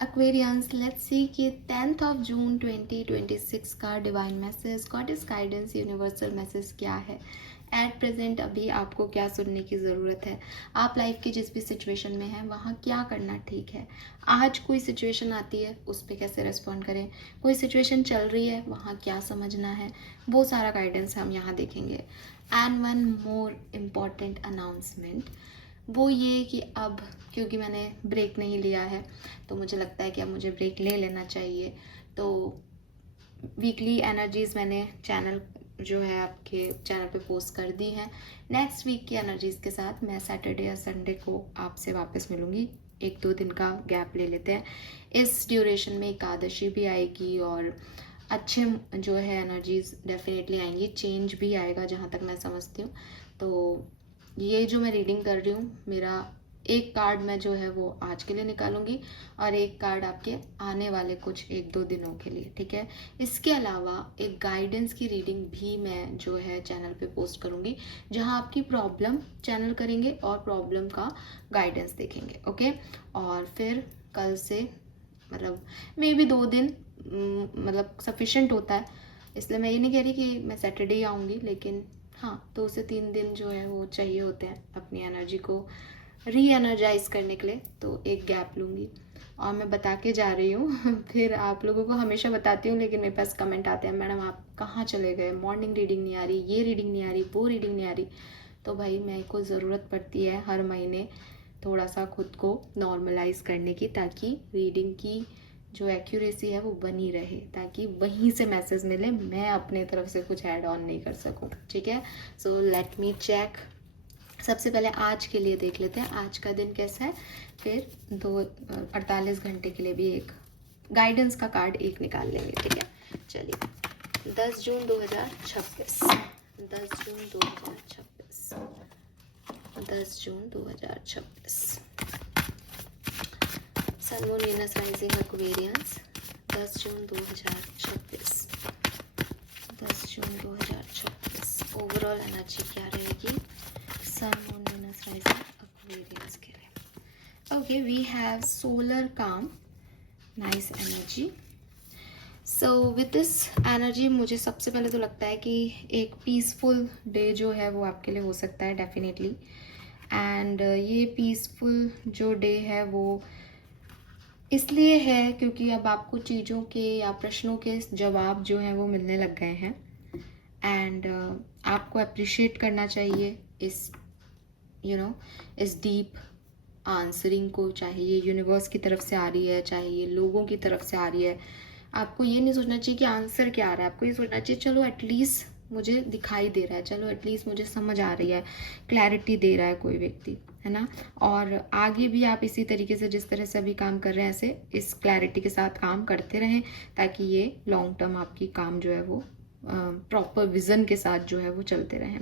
Aquarians, let's see कि 10th of June 2026 का divine message, goddess guidance, universal message क्या है एट प्रेजेंट। अभी आपको क्या सुनने की ज़रूरत है, आप लाइफ की जिस भी सिचुएशन में हैं वहाँ क्या करना ठीक है। आज कोई सिचुएशन आती है उस पर कैसे रिस्पॉन्ड करें, कोई सिचुएशन चल रही है वहाँ क्या समझना है, वो सारा गाइडेंस हम यहाँ देखेंगे। And one more important announcement, वो ये कि अब क्योंकि मैंने ब्रेक नहीं लिया है तो मुझे लगता है कि अब मुझे ब्रेक ले लेना चाहिए। तो वीकली एनर्जीज़ मैंने चैनल जो है आपके चैनल पे पोस्ट कर दी हैं। नेक्स्ट वीक की एनर्जीज़ के साथ मैं सैटरडे या संडे को आपसे वापस मिलूँगी। 1-2 दिन का गैप ले लेते हैं। इस ड्यूरेशन में एकादशी भी आएगी और अच्छे जो है एनर्जीज़ डेफिनेटली आएंगी, चेंज भी आएगा जहाँ तक मैं समझती हूँ। तो ये जो मैं रीडिंग कर रही हूँ, मेरा एक कार्ड मैं जो है वो आज के लिए निकालूंगी और एक कार्ड आपके आने वाले कुछ 1-2 दिनों के लिए, ठीक है। इसके अलावा एक गाइडेंस की रीडिंग भी मैं जो है चैनल पे पोस्ट करूंगी, जहां आपकी प्रॉब्लम चैनल करेंगे और प्रॉब्लम का गाइडेंस देखेंगे, ओके। और फिर कल से मतलब मे बी 2 दिन मतलब सफिशेंट होता है, इसलिए मैं ये नहीं कह रही कि मैं सैटरडे ही आऊँगी, लेकिन हाँ 2 से 3 दिन जो है वो चाहिए होते हैं अपनी एनर्जी को री एनर्जाइज करने के लिए। तो एक गैप लूँगी और मैं बता के जा रही हूँ फिर आप लोगों को हमेशा बताती हूँ, लेकिन मेरे पास कमेंट आते हैं, मैडम आप कहाँ चले गए, मॉर्निंग रीडिंग नहीं आ रही, ये रीडिंग नहीं आ रही, वो रीडिंग नहीं आ रही। तो भाई मेरे को ज़रूरत पड़ती है हर महीने थोड़ा सा खुद को नॉर्मलाइज करने की, ताकि रीडिंग की जो एक्यूरेसी है वो बनी रहे, ताकि वहीं से मैसेज मिले, मैं अपने तरफ से कुछ ऐड ऑन नहीं कर सकूं, ठीक है। So let me check. सबसे पहले आज के लिए देख लेते हैं आज का दिन कैसा है, फिर 48 घंटे के लिए भी एक गाइडेंस का कार्ड एक निकाल लेंगे, ठीक है। चलिए 10 जून 2026, 10 जून 2026, 10 जून 2026, sun moon Venus rising Aquarians, 10 जून 2026, 10 जून 2026 ओवरऑल एनर्जी क्या रहेगी sun moon Venus rising Aquarians के लिए। Okay, we have solar calm, nice energy. So with this energy मुझे सबसे पहले तो लगता है कि एक पीसफुल डे जो है वो आपके लिए हो सकता है डेफिनेटली। एंड ये पीसफुल जो डे है वो इसलिए है क्योंकि अब आपको चीज़ों के या प्रश्नों के जवाब जो हैं वो मिलने लग गए हैं। एंड आपको अप्रिशिएट करना चाहिए इस इस डीप आंसरिंग को, चाहे ये यूनिवर्स की तरफ से आ रही है चाहे ये लोगों की तरफ से आ रही है। आपको ये नहीं सोचना चाहिए कि आंसर क्या आ रहा है, आपको ये सोचना चाहिए चलो एटलीस्ट मुझे दिखाई दे रहा है, चलो एटलीस्ट मुझे समझ आ रही है, क्लैरिटी दे रहा है कोई व्यक्ति, है ना। और आगे भी आप इसी तरीके से जिस तरह से अभी काम कर रहे हैं ऐसे इस क्लैरिटी के साथ काम करते रहें, ताकि ये लॉन्ग टर्म आपकी काम जो है वो प्रॉपर विजन के साथ जो है वो चलते रहें।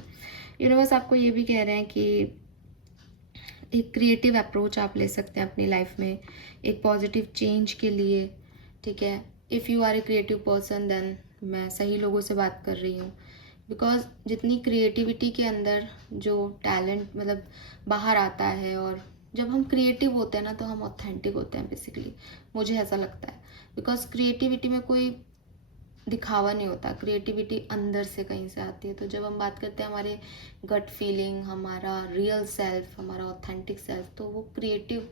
यूनिवर्स आपको ये भी कह रहे हैं कि एक क्रिएटिव अप्रोच आप ले सकते हैं अपनी लाइफ में एक पॉजिटिव चेंज के लिए, ठीक है। If you are a creative person then मैं सही लोगों से बात कर रही हूँ, बिकॉज जितनी क्रिएटिविटी के अंदर जो टैलेंट मतलब बाहर आता है, और जब हम क्रिएटिव होते हैं ना तो हम ऑथेंटिक होते हैं बेसिकली, मुझे ऐसा लगता है। बिकॉज क्रिएटिविटी में कोई दिखावा नहीं होता, क्रिएटिविटी अंदर से कहीं से आती है। तो जब हम बात करते हैं हमारे गट फीलिंग, हमारा रियल सेल्फ, हमारा ऑथेंटिक सेल्फ, तो वो क्रिएटिव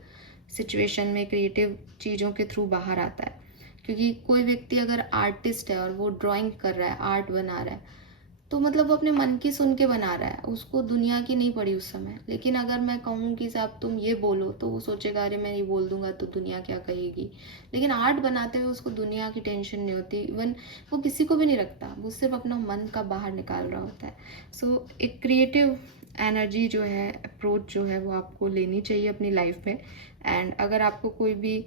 सिचुएशन में क्रिएटिव चीज़ों के थ्रू बाहर आता है। क्योंकि कोई व्यक्ति अगर आर्टिस्ट है और वो ड्राइंग कर रहा है, आर्ट बना रहा है, तो मतलब वो अपने मन की सुन के बना रहा है, उसको दुनिया की नहीं पड़ी उस समय। लेकिन अगर मैं कहूँ कि साहब तुम ये बोलो, तो वो सोचेगा अरे मैं ये बोल दूंगा तो दुनिया क्या कहेगी। लेकिन आर्ट बनाते हुए उसको दुनिया की टेंशन नहीं होती, इवन वो किसी को भी नहीं रखता, वो सिर्फ अपना मन का बाहर निकाल रहा होता है। सो एक क्रिएटिव एनर्जी जो है, अप्रोच जो है वो आपको लेनी चाहिए अपनी लाइफ में। एंड अगर आपको कोई भी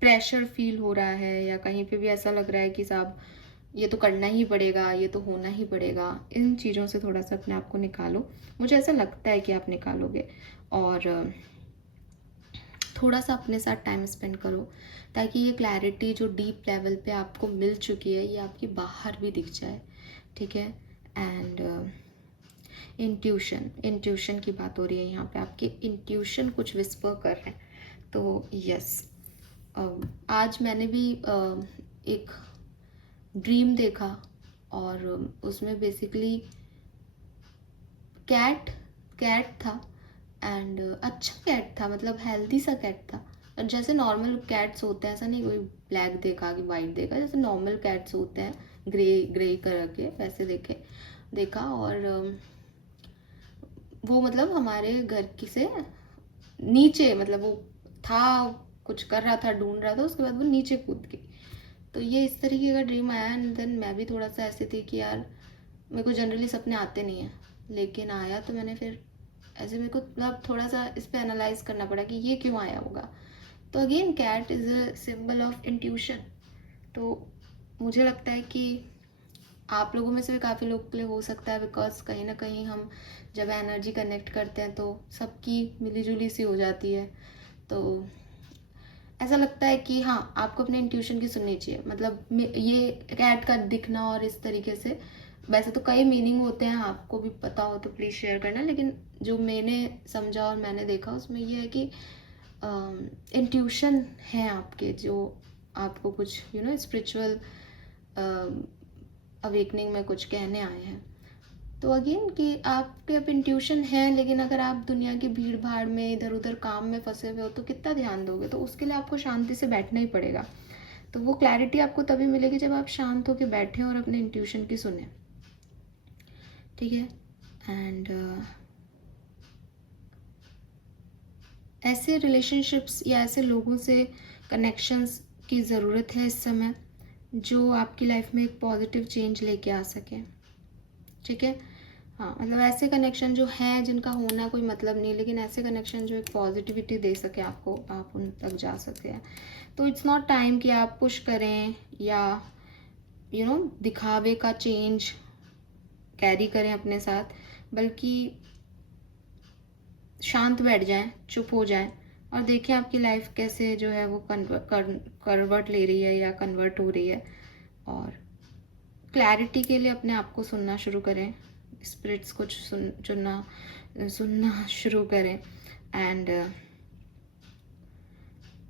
प्रेशर फील हो रहा है या कहीं पे भी ऐसा लग रहा है कि साहब ये तो करना ही पड़ेगा, ये तो होना ही पड़ेगा, इन चीज़ों से थोड़ा सा अपने आप को निकालो। मुझे ऐसा लगता है कि आप निकालोगे। और थोड़ा सा अपने साथ टाइम स्पेंड करो, ताकि ये क्लैरिटी जो डीप लेवल पे आपको मिल चुकी है ये आपकी बाहर भी दिख जाए, ठीक है। एंड इंट्यूशन की बात हो रही है यहाँ पे, आपके इंट्यूशन कुछ विस्पर कर रहे हैं। तो यस, आज मैंने भी एक ड्रीम देखा और उसमें बेसिकली कैट था एंड अच्छा कैट था, मतलब हेल्दी सा कैट था। और जैसे नॉर्मल कैट्स होते हैं, ऐसा नहीं कोई ब्लैक देखा कि वाइट देखा, जैसे नॉर्मल कैट्स होते हैं ग्रे कलर के, वैसे देखा। और वो मतलब हमारे घर की से नीचे, मतलब वो था कुछ कर रहा था, ढूंढ रहा था, उसके बाद वो नीचे कूद गई। तो ये इस तरीके का ड्रीम आया एंड देन मैं भी थोड़ा सा ऐसे थी कि यार मेरे को जनरली सपने आते नहीं हैं, लेकिन आया तो मैंने फिर ऐसे मेरे को मतलब थोड़ा सा इस पर एनालाइज करना पड़ा कि ये क्यों आया होगा। तो again cat is a symbol of intuition. तो मुझे लगता है कि आप लोगों में से भी काफ़ी लोग के लिए हो सकता है, बिकॉज कहीं ना कहीं हम जब एनर्जी कनेक्ट करते हैं तो सबकी मिलीजुली सी हो जाती है। तो ऐसा लगता है कि हाँ, आपको अपने इंट्यूशन की सुननी चाहिए। मतलब ये कैट का दिखना और इस तरीके से, वैसे तो कई मीनिंग होते हैं, आपको भी पता हो तो प्लीज़ शेयर करना, लेकिन जो मैंने समझा और मैंने देखा उसमें ये है कि इंट्यूशन है आपके, जो आपको कुछ स्पिरिचुअल अवेकनिंग में कुछ कहने आए हैं। तो अगेन कि आपके अब इंट्यूशन है, लेकिन अगर आप दुनिया की भीड़ भाड़ में इधर उधर काम में फंसे हुए हो तो कितना ध्यान दोगे। तो उसके लिए आपको शांति से बैठना ही पड़ेगा। तो वो क्लैरिटी आपको तभी मिलेगी जब आप शांत होकर बैठें और अपने इंट्यूशन की सुने, ठीक है। एंड ऐसे रिलेशनशिप्स या ऐसे लोगों से कनेक्शंस की ज़रूरत है इस समय, जो आपकी लाइफ में एक पॉजिटिव चेंज लेके आ सके, ठीक है। हाँ, मतलब ऐसे कनेक्शन जो हैं जिनका होना कोई मतलब नहीं, लेकिन ऐसे कनेक्शन जो एक पॉजिटिविटी दे सके आपको, आप उन तक जा सके। तो इट्स नॉट टाइम कि आप पुश करें या दिखावे का चेंज कैरी करें अपने साथ, बल्कि शांत बैठ जाएं, चुप हो जाएं और देखें आपकी लाइफ कैसे जो है वो करवट ले रही है या कन्वर्ट हो रही है। और क्लैरिटी के लिए अपने आप को सुनना शुरू करें, स्पिरिट्स को सुनना शुरू करें। एंड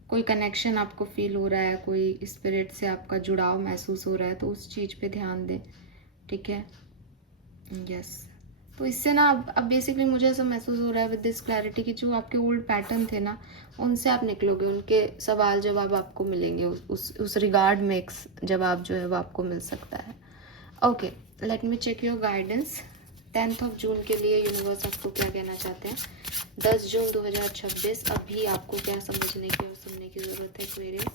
कोई कनेक्शन आपको फील हो रहा है, कोई स्पिरिट से आपका जुड़ाव महसूस हो रहा है, तो उस चीज़ पे ध्यान दें, ठीक है। यस, तो इससे ना अब बेसिकली मुझे ऐसा महसूस हो रहा है विद दिस क्लैरिटी कि जो आपके ओल्ड पैटर्न थे ना, उनसे आप निकलोगे, उनके सवाल जवाब आपको मिलेंगे, उस रिगार्ड में एक जवाब जो है वो आपको मिल सकता है। Okay, let me check your guidance 10 जून के लिए। यूनिवर्स आपको क्या कहना चाहते हैं 10 जून 2026? अभी आपको क्या समझने की और सुनने की ज़रूरत है एक्वेरियस?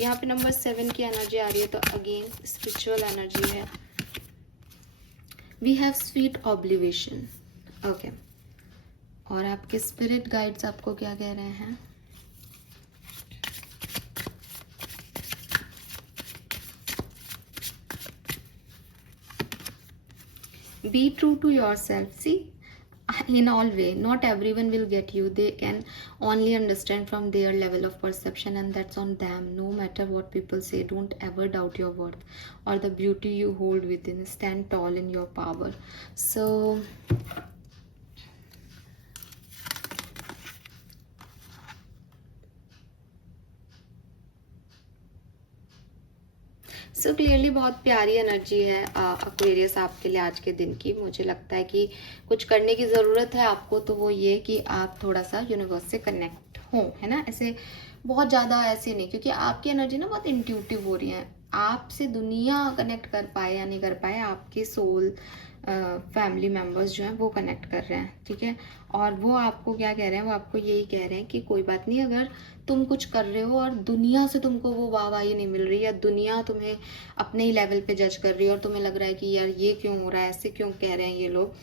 यहाँ पे नंबर 7 की एनर्जी आ रही है, तो अगेन स्पिरिचुअल एनर्जी है। We have sweet oblation, okay. और आपके स्पिरिट गाइड्स आपको क्या कह रहे हैं? Be true to yourself. See, in all way, not everyone will get you. They can only understand from their level of perception, and that's on them. No matter what people say, don't ever doubt your worth or the beauty you hold within. Stand tall in your power. So clearly बहुत प्यारी energy है Aquarius आपके लिए आज के दिन की। मुझे लगता है कि कुछ करने की ज़रूरत है आपको, तो वो ये कि आप थोड़ा सा यूनिवर्स से कनेक्ट हो, है ना। ऐसे बहुत ज़्यादा ऐसे नहीं, क्योंकि आपकी एनर्जी ना बहुत इंट्यूटिव हो रही है। आपसे दुनिया कनेक्ट कर पाए या नहीं कर पाए, आपके सोल फैमिली मेम्बर्स जो हैं वो कनेक्ट कर रहे हैं, ठीक है। और वो आपको क्या कह रहे हैं, वो आपको यही कह रहे हैं कि कोई बात नहीं, अगर तुम कुछ कर रहे हो और दुनिया से तुमको वो वाहवाही नहीं मिल रही, या दुनिया तुम्हें अपने ही लेवल पे जज कर रही है और तुम्हें लग रहा है कि यार ये क्यों हो रहा है, ऐसे क्यों कह रहे हैं ये लोग,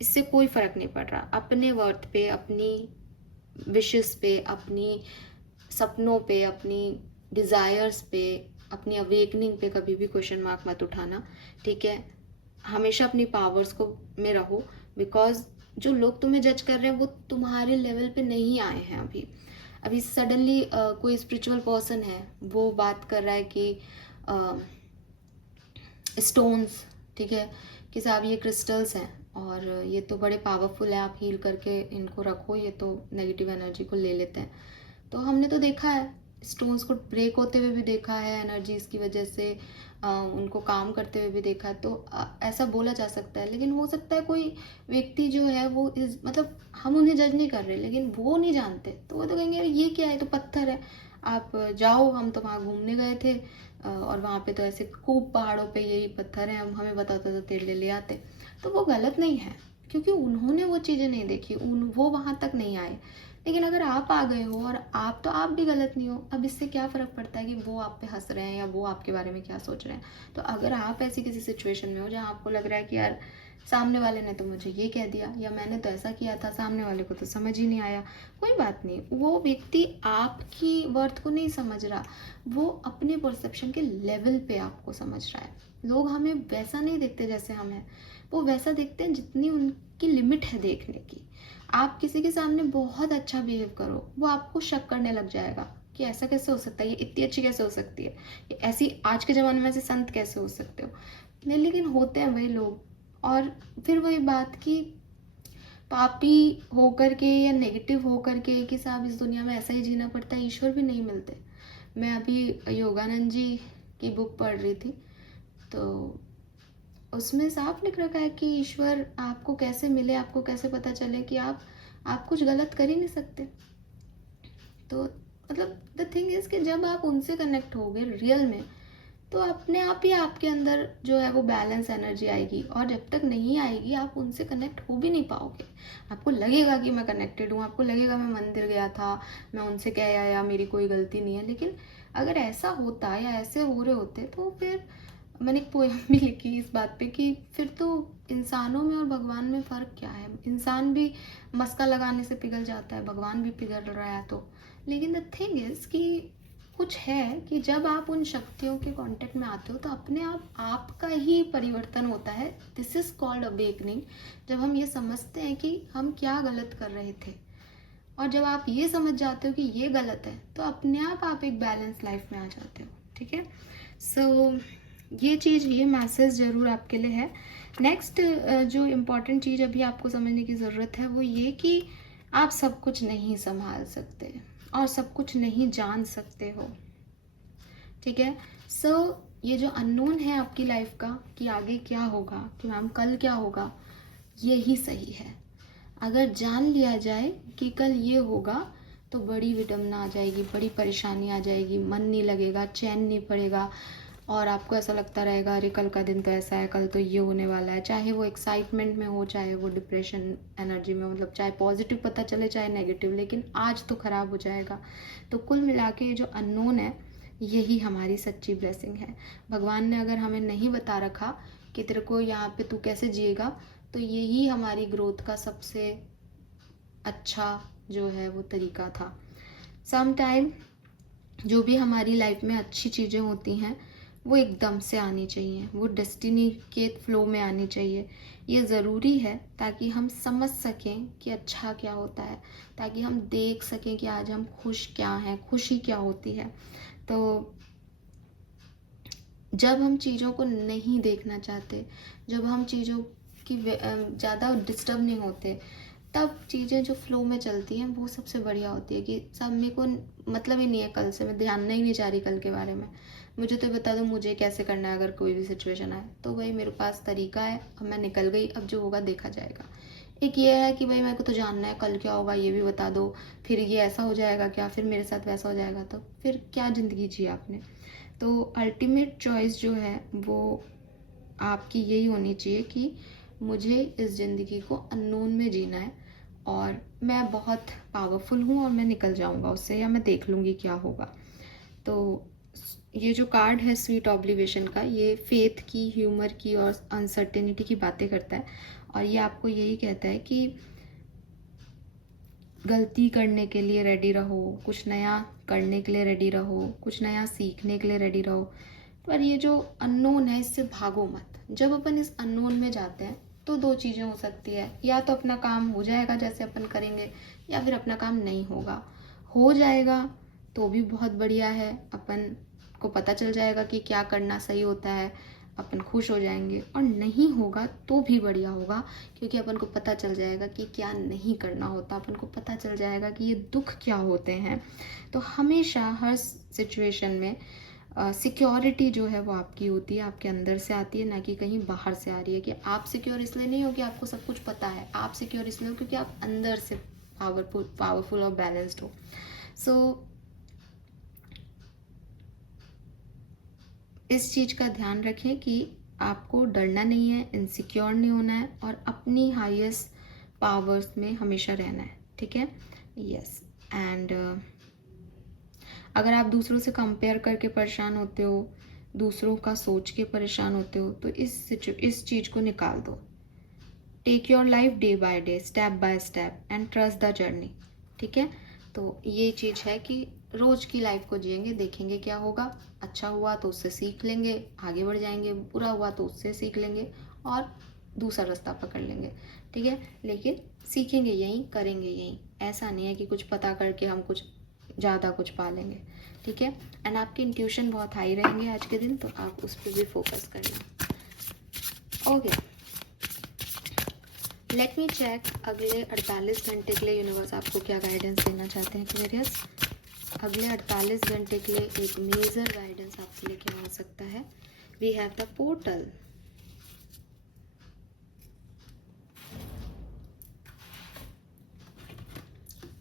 इससे कोई फ़र्क नहीं पड़ रहा। अपने वर्थ पे, अपनी विशेस पे, अपनी सपनों पे, अपनी डिज़ायर्स पे, अपनी अवेकनिंग पे कभी भी क्वेश्चन मार्क मत उठाना, ठीक है। हमेशा अपनी पावर्स को में रहो, बिकॉज जो लोग तुम्हें जज कर रहे हैं वो तुम्हारे लेवल पे नहीं आए हैं अभी सडनली कोई स्पिरिचुअल पर्सन है, वो बात कर रहा है कि स्टोन्स, ठीक है, कि साहब ये क्रिस्टल्स हैं और ये तो बड़े पावरफुल है, आप हील करके इनको रखो, ये तो नेगेटिव एनर्जी को ले लेते हैं। तो हमने तो देखा है स्टोन्स को ब्रेक होते हुए भी देखा है एनर्जीज की वजह से, उनको काम करते हुए भी देखा है। तो ऐसा बोला जा सकता है। लेकिन हो सकता है कोई व्यक्ति जो है वो इस मतलब हम उन्हें जज नहीं कर रहे, लेकिन वो नहीं जानते, तो वो तो कहेंगे अरे ये क्या है, तो पत्थर है, आप जाओ, हम तो वहाँ घूमने गए थे और वहाँ पे तो ऐसे खूब पहाड़ों पे यही पत्थर हैं, हम हमें बताते तो तेरे ले आते। तो वो गलत नहीं है, क्योंकि उन्होंने वो चीज़ें नहीं देखी, वो वहाँ तक नहीं आए। लेकिन अगर आप आ गए हो और आप भी गलत नहीं हो, अब इससे क्या फ़र्क पड़ता है कि वो आप पे हंस रहे हैं या वो आपके बारे में क्या सोच रहे हैं। तो अगर आप ऐसी किसी सिचुएशन में हो जहाँ आपको लग रहा है कि यार सामने वाले ने तो मुझे ये कह दिया, या मैंने तो ऐसा किया था, सामने वाले को तो समझ ही नहीं आया, कोई बात नहीं। वो व्यक्ति आपकी वर्थ को नहीं समझ रहा, वो अपने परसेप्शन के लेवल पे आपको समझ रहा है। लोग हमें वैसा नहीं देखते जैसे हम हैं, वो वैसा देखते हैं जितनी उनकी लिमिट है देखने की। आप किसी के सामने बहुत अच्छा बिहेव करो, वो आपको शक करने लग जाएगा कि ऐसा कैसे हो सकता है, ये इतनी अच्छी कैसे हो सकती है, ये ऐसी आज के ज़माने में ऐसे संत कैसे हो सकते हो। नहीं, लेकिन होते हैं वही लोग। और फिर वही बात कि पापी होकर के या नेगेटिव होकर के कि साहब इस दुनिया में ऐसा ही जीना पड़ता है, ईश्वर भी नहीं मिलते। मैं अभी योगानंद जी की बुक पढ़ रही थी, तो उसमें साफ लिख रखा है कि ईश्वर आपको कैसे मिले, आपको कैसे पता चले कि आप कुछ गलत कर ही नहीं सकते। तो मतलब द थिंग इज़ कि जब आप उनसे कनेक्ट होगे रियल में, तो अपने आप ही आपके अंदर जो है वो बैलेंस एनर्जी आएगी। और जब तक नहीं आएगी आप उनसे कनेक्ट हो भी नहीं पाओगे। आपको लगेगा कि मैं कनेक्टेड हूँ, आपको लगेगा मैं मंदिर गया था, मैं उनसे कह आया, मेरी कोई गलती नहीं है। लेकिन अगर ऐसा होता या ऐसे हो रहे होते, तो फिर मैंने एक पोएम भी लिखी इस बात पे कि फिर तो इंसानों में और भगवान में फ़र्क क्या है। इंसान भी मस्का लगाने से पिघल जाता है, भगवान भी पिघल रहा है। तो लेकिन द थिंग इज़ कि कुछ है कि जब आप उन शक्तियों के कांटेक्ट में आते हो तो अपने आप आपका ही परिवर्तन होता है। This is called awakening. जब हम ये समझते हैं कि हम क्या गलत कर रहे थे, और जब आप ये समझ जाते हो कि ये गलत है, तो अपने आप एक बैलेंस लाइफ में आ जाते हो। ठीक है, सो ये चीज़, ये मैसेज ज़रूर आपके लिए है। नेक्स्ट जो इम्पॉर्टेंट चीज़ अभी आपको समझने की ज़रूरत है वो ये कि आप सब कुछ नहीं संभाल सकते और सब कुछ नहीं जान सकते हो। ठीक है, सो ये जो अननोन है आपकी लाइफ का कि आगे क्या होगा, कि मैम कल क्या होगा, यही सही है। अगर जान लिया जाए कि कल ये होगा तो बड़ी विडम्बना आ जाएगी, बड़ी परेशानी आ जाएगी, मन नहीं लगेगा, चैन नहीं पड़ेगा, और आपको ऐसा लगता रहेगा अरे कल का दिन तो ऐसा है, कल तो ये होने वाला है। चाहे वो एक्साइटमेंट में हो, चाहे वो डिप्रेशन एनर्जी में, मतलब चाहे पॉजिटिव पता चले चाहे नेगेटिव, लेकिन आज तो ख़राब हो जाएगा। तो कुल मिला के ये जो अननोन है, यही हमारी सच्ची ब्लेसिंग है। भगवान ने अगर हमें नहीं बता रखा कि तेरे को यहाँ पे तू कैसे जिएगा, तो यही हमारी ग्रोथ का सबसे अच्छा जो है वो तरीका था। सम टाइम जो भी हमारी लाइफ में अच्छी चीज़ें होती हैं वो एकदम से आनी चाहिए, वो डेस्टिनी के फ्लो में आनी चाहिए। ये ज़रूरी है ताकि हम समझ सकें कि अच्छा क्या होता है, ताकि हम देख सकें कि आज हम खुश क्या हैं, खुशी क्या होती है। तो जब हम चीज़ों को नहीं देखना चाहते, जब हम चीज़ों की ज़्यादा डिस्टर्ब नहीं होते, तब चीज़ें जो फ्लो में चलती हैं वो सबसे बढ़िया होती है। कि सब मेरे को मतलब ही नहीं है कल से, मैं ध्यान नहीं चाह रही कल के बारे में, मुझे तो बता दो मुझे कैसे करना है अगर कोई भी सिचुएशन आए। तो भाई मेरे पास तरीका है, अब मैं निकल गई, अब जो होगा देखा जाएगा। एक ये है कि भाई मेरे को तो जानना है कल क्या होगा, ये भी बता दो, फिर ये ऐसा हो जाएगा क्या, फिर मेरे साथ वैसा हो जाएगा, तो फिर क्या ज़िंदगी जी आपने। तो अल्टीमेट चॉइस जो है वो आपकी यही होनी चाहिए कि मुझे इस ज़िंदगी को अननोन में जीना है, और मैं बहुत पावरफुल हूँ और मैं निकल जाऊँगा उससे, या मैं देख लूँगी क्या होगा। तो ये जो कार्ड है स्वीट ऑब्लिवेशन का, ये फेथ की, ह्यूमर की और अनसर्टेनिटी की बातें करता है। और ये आपको यही कहता है कि गलती करने के लिए रेडी रहो, कुछ नया करने के लिए रेडी रहो, कुछ नया सीखने के लिए रेडी रहो। पर ये जो अननोन है इससे भागो मत। जब अपन इस अननोन में जाते हैं तो दो चीज़ें हो सकती है, या तो अपना काम हो जाएगा जैसे अपन करेंगे, या फिर अपना काम नहीं होगा। हो जाएगा तो भी बहुत बढ़िया है, अपन को पता चल जाएगा कि क्या करना सही होता है। अपन खुश हो जाएंगे, और नहीं होगा तो भी बढ़िया होगा, क्योंकि अपन को पता चल जाएगा कि क्या नहीं करना होता, अपन को पता चल जाएगा कि ये दुख क्या होते हैं। तो हमेशा हर सिचुएशन में सिक्योरिटी जो है वो आपकी होती है, आपके अंदर से आती है, ना कि कहीं बाहर से आ रही है। कि आप सिक्योर इसलिए नहीं हो कि आपको सब कुछ पता है, आप सिक्योर इसलिए हो क्योंकि आप अंदर से पावरफुल और बैलेंस्ड हो। सो इस चीज़ का ध्यान रखें कि आपको डरना नहीं है, इनसिक्योर नहीं होना है, और अपनी हाईएस्ट पावर्स में हमेशा रहना है, ठीक है। यस। एंड अगर आप दूसरों से कंपेयर करके परेशान होते हो, दूसरों का सोच के परेशान होते हो, तो इस चीज़ को निकाल दो। Take your life day by day, step by step, and trust the journey, ठीक है। तो ये चीज़ है कि रोज की लाइफ को जिएंगे, देखेंगे क्या होगा। अच्छा हुआ तो उससे सीख लेंगे, आगे बढ़ जाएंगे, बुरा हुआ तो उससे सीख लेंगे और दूसरा रास्ता पकड़ लेंगे, ठीक है। लेकिन सीखेंगे यहीं, करेंगे यहीं। ऐसा नहीं है कि कुछ पता करके हम कुछ ज़्यादा कुछ पा लेंगे, ठीक है। एंड आपके इंट्यूशन बहुत हाई रहेंगे आज के दिन, तो आप उस पर भी फोकस करना। ओके, लेट मी चेक अगले 48 घंटे के लिए यूनिवर्स आपको क्या गाइडेंस देना चाहते हैं एक्वेरियस। अगले 48 घंटे के लिए एक मेजर गाइडेंस आपके लिए क्या हो सकता है। वी हैव द पोर्टल,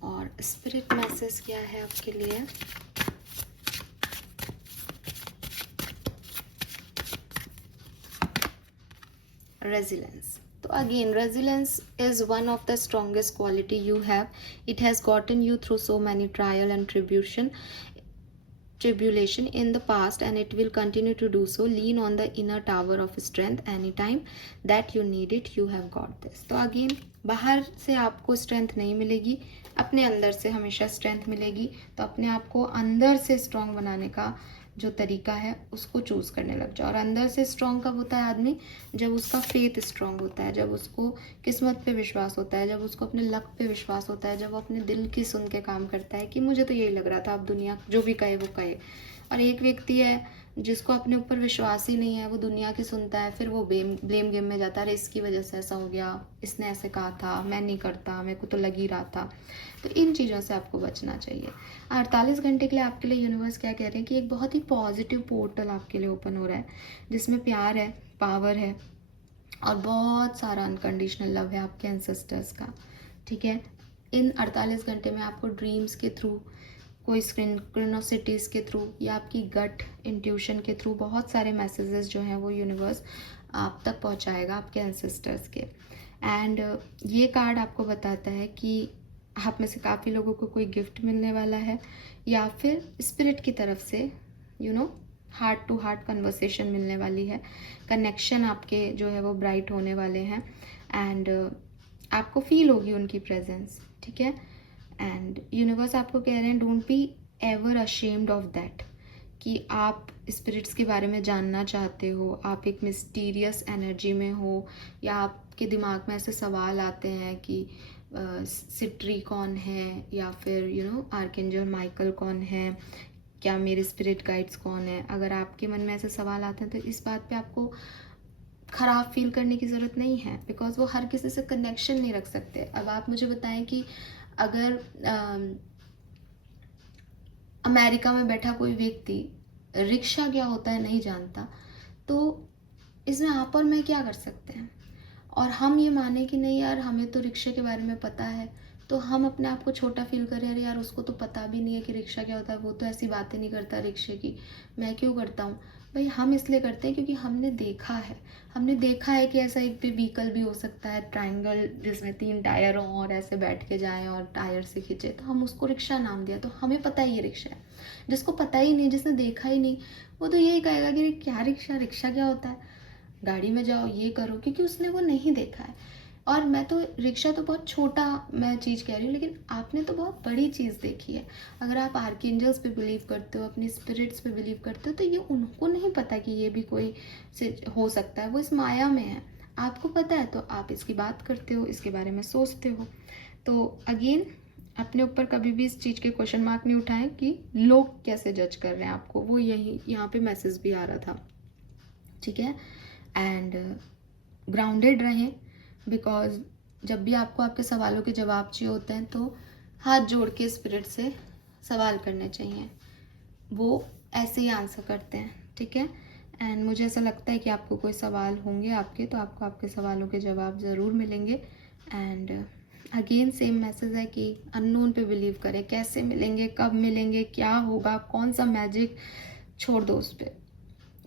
और स्पिरिट मैसेज क्या है आपके लिए। रेजिलेंस। तो again, resilience is one of the strongest quality you have. It has gotten you through so many trial and tribulation in the past, and it will continue to do so. Lean on the inner tower of strength anytime that you need it. You have got this. तो again, बाहर से आपको strength नहीं मिलेगी, अपने अंदर से हमेशा स्ट्रेंथ मिलेगी। तो अपने आप को अंदर से स्ट्रांग बनाने का जो तरीका है उसको चूज करने लग जाओ। और अंदर से स्ट्रांग कब होता है आदमी, जब उसका फेथ स्ट्रांग होता है, जब उसको किस्मत पे विश्वास होता है, जब उसको अपने लक पे विश्वास होता है, जब वो अपने दिल की सुन के काम करता है कि मुझे तो यही लग रहा था, अब दुनिया जो भी कहे वो कहे। और एक व्यक्ति है जिसको अपने ऊपर विश्वास ही नहीं है, वो दुनिया की सुनता है, फिर वो ब्लेम गेम में जाता है, अरे इसकी वजह से ऐसा हो गया, इसने ऐसे कहा था, मैं नहीं करता, मेरे को तो लग ही रहा था। तो इन चीज़ों से आपको बचना चाहिए। 48 घंटे के लिए आपके लिए यूनिवर्स क्या कह रहे हैं कि एक बहुत ही पॉजिटिव पोर्टल आपके लिए ओपन हो रहा है, जिसमें प्यार है, पावर है, और बहुत सारा अनकंडीशनल लव है आपके एंसेस्टर्स का, ठीक है। इन 48 घंटे में आपको ड्रीम्स के थ्रू, कोई सिंक्रोनिसिटीज़ के थ्रू, या आपकी गट इंट्यूशन के थ्रू बहुत सारे मैसेजेस जो हैं वो यूनिवर्स आप तक पहुंचाएगा, आपके एंसेस्टर्स के। एंड ये कार्ड आपको बताता है कि आप में से काफ़ी लोगों को कोई गिफ्ट मिलने वाला है, या फिर स्पिरिट की तरफ से हार्ट टू हार्ट कन्वर्सेशन मिलने वाली है। कनेक्शन आपके जो है वो ब्राइट होने वाले हैं, एंड आपको फील होगी उनकी प्रेजेंस, ठीक है। एंड यूनिवर्स आपको कह रहे हैं don't be ever ashamed of that, कि आप स्पिरिट्स के बारे में जानना चाहते हो, आप एक मिस्टीरियस एनर्जी में हो, या आपके दिमाग में ऐसे सवाल आते हैं कि सिट्री कौन है, या फिर आर्कएंजल माइकल कौन है, क्या मेरे स्पिरिट गाइड्स कौन है। अगर आपके मन में ऐसे सवाल आते हैं तो इस बात पे आपको ख़राब फील करने की ज़रूरत नहीं है, बिकॉज वो हर किसी से कनेक्शन नहीं रख सकते। अब आप मुझे बताएं कि अगर अमेरिका में बैठा कोई व्यक्ति रिक्शा क्या होता है नहीं जानता, तो इसमें आप और मैं क्या कर सकते हैं। और हम ये माने कि नहीं यार हमें तो रिक्शे के बारे में पता है, तो हम अपने आप को छोटा फील करें, अरे यार उसको तो पता भी नहीं है कि रिक्शा क्या होता है, वो तो ऐसी बातें नहीं करता रिक्शे की, मैं क्यों करता हूँ। भाई हम इसलिए करते हैं क्योंकि हमने देखा है कि ऐसा एक भी व्हीकल भी हो सकता है, ट्रायंगल जिसमें 3 टायर हों और ऐसे बैठ के जाएं और टायर से खींचे, तो हम उसको रिक्शा नाम दिया। तो हमें पता है ये रिक्शा है। जिसको पता ही नहीं, जिसने देखा ही नहीं, वो तो यही कहेगा कि क्या रिक्शा क्या होता है, गाड़ी में जाओ ये करो, क्योंकि उसने वो नहीं देखा है। और मैं तो रिक्शा तो बहुत छोटा मैं चीज़ कह रही हूँ, लेकिन आपने तो बहुत बड़ी चीज़ देखी है। अगर आप आर्कएंजल्स पे बिलीव करते हो, अपनी स्पिरिट्स पे बिलीव करते हो, तो ये उनको नहीं पता कि ये भी कोई से हो सकता है, वो इस माया में है। आपको पता है तो आप इसकी बात करते हो, इसके बारे में सोचते हो। तो अगेन अपने ऊपर कभी भी इस चीज़ के क्वेश्चन मार्क नहीं उठाएं कि लोग कैसे जज कर रहे हैं आपको। वो यहाँ पे मैसेज भी आ रहा था ठीक है। एंड ग्राउंडेड रहें, बिकॉज जब भी आपको आपके सवालों के जवाब चाहिए होते हैं तो हाथ जोड़ के स्पिरिट से सवाल करने चाहिए, वो ऐसे ही आंसर करते हैं, ठीक है। एंड मुझे ऐसा लगता है कि आपको कोई सवाल होंगे आपके, तो आपको आपके सवालों के जवाब ज़रूर मिलेंगे। एंड अगेन सेम मैसेज है कि अननोन पे बिलीव करें, कैसे मिलेंगे, कब मिलेंगे, क्या होगा, कौन सा मैजिक, छोड़ दो उस पर,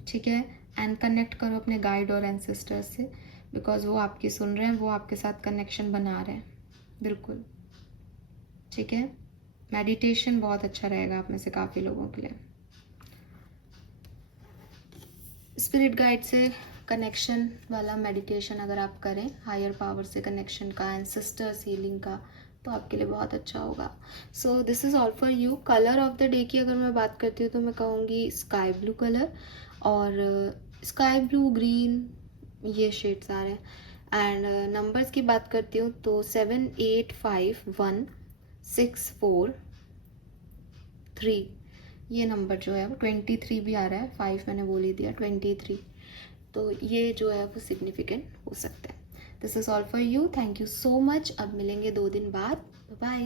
ठीक है। एंड कनेक्ट करो अपने गाइड और एंसेस्टर्स से, बिकॉज वो आपकी सुन रहे हैं, वो आपके साथ कनेक्शन बना रहे हैं, बिल्कुल, ठीक है। मेडिटेशन बहुत अच्छा रहेगा आप में से काफ़ी लोगों के लिए। स्पिरिट गाइड से कनेक्शन वाला मेडिटेशन अगर आप करें, हायर पावर से कनेक्शन का, एंसेस्टर्स हीलिंग का, तो आपके लिए बहुत अच्छा होगा। So this is all for you. Colour of the day की अगर मैं बात करती हूँ तो मैं कहूँगी स्काई ब्लू कलर, और स्काई ब्लू, ग्रीन, ये शेड्स आ रहे हैं। एंड नंबर्स की बात करती हूँ तो 7 8 5 1 6 4 3, ये नंबर जो है वो 23 भी आ रहा है, 5 मैंने बोल ही दिया, 23, तो ये जो है वो सिग्निफिकेंट हो सकता है। This is all for you, thank you so much. अब मिलेंगे 2 दिन बाद, बाय।